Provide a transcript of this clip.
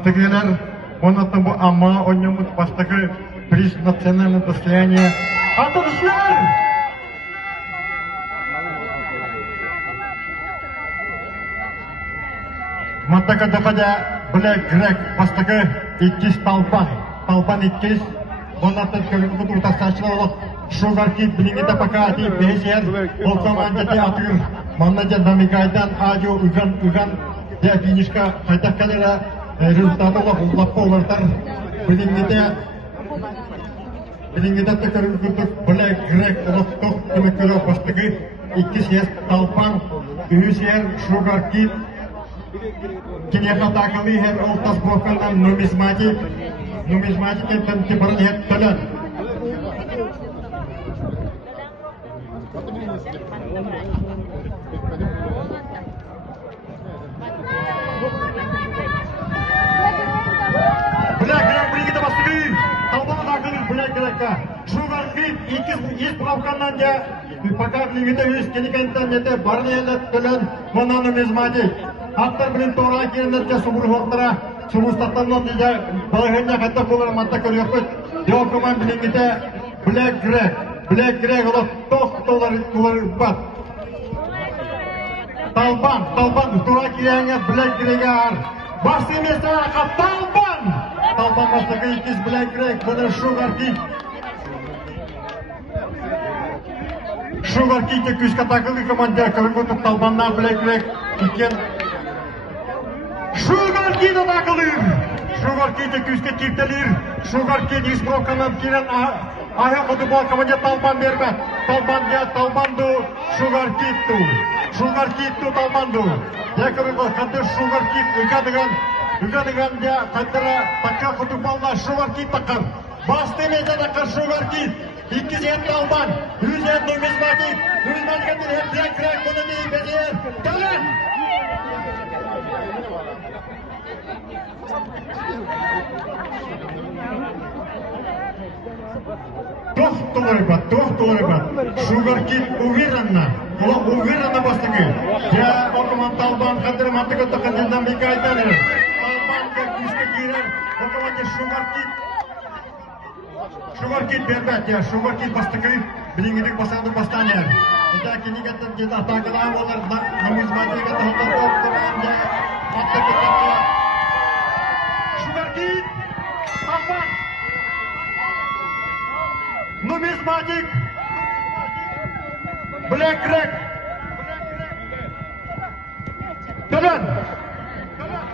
бастыгылар, онатын бу ама онномут бастыгы приз национального достояния. Атылышлар! Маттака доходя Black Greg бастыгы 200 талпан 200, онатын көлігігі ұртасташылы олық Sugar Kid біліңгеті пока ати бейсер, ол командеті атығыр, маннадя намигайдан адио үган де финишка қайтақ кәлері результаты олық ұллаппа олардар біліңгеті түкірігігі Black Greg олық тоқ көмеккері бастығы 200 талпан, 300 Sugar Kid, Кинеха такалы хер олтас бокалдан нумизматик еттен тибырын хет төлін. Black Greg бірігіді бастығы, талбаны такылы Black Greg'ка. Sugar Kid 200 правканнан де, пока бірігіді өз кенекенттен ете барын елет төлін, мұна нумизматик. Аттар білін тоғыға керіндерге сұмыр хоқтыра, сұмыстаттарынан деде балығынға қайтта қолары матта көрі өкпет. Деокыман білінгіде Black Greg олы тоқ толары бат. Талбан, тоғыға кереңе Black Greg'e ар. Басты еместі ақа талбан! Талбан бастығы 200 Black Greg, бұны Sugar Kid. Sugar Kid'e күшке тақылы командия көрінгіні талбанна Black Greg екен. Sugar Kid'e takılır. Sugar Kid'e küske çiftelir. Sugar Kid İsbrokan'ın kiren ayak odu bol kamanca talban verme. Talbandu Sugar Kid'tu. Sugar Kid'tu talbandu. Yakırı kadır Sugar Kid ügadıgan dia kadıra takar kutu balda Sugar Kid takar. Bastı meze takar Sugar Kid. 200 talban, 100 numizmatik. Numizmatik'in hep Black Greg bunu değil beziyer. Kalın! Тоқтоларыба. Sugar Kid уверенно бастығы. Я окыман талбан қадыры мантығы тоқынжындан бекі айтады. Талбанға күшті керер, окыманды Sugar Kid бербәт, Sugar Kid бастығы біліңгідік басаңды бастанер. Ұта кенегеттен кеді атағылам олар нумизматиға тоқтар тоқтырманды атты кетті. Sugar Kid, талбан! Numizmatik Black Greg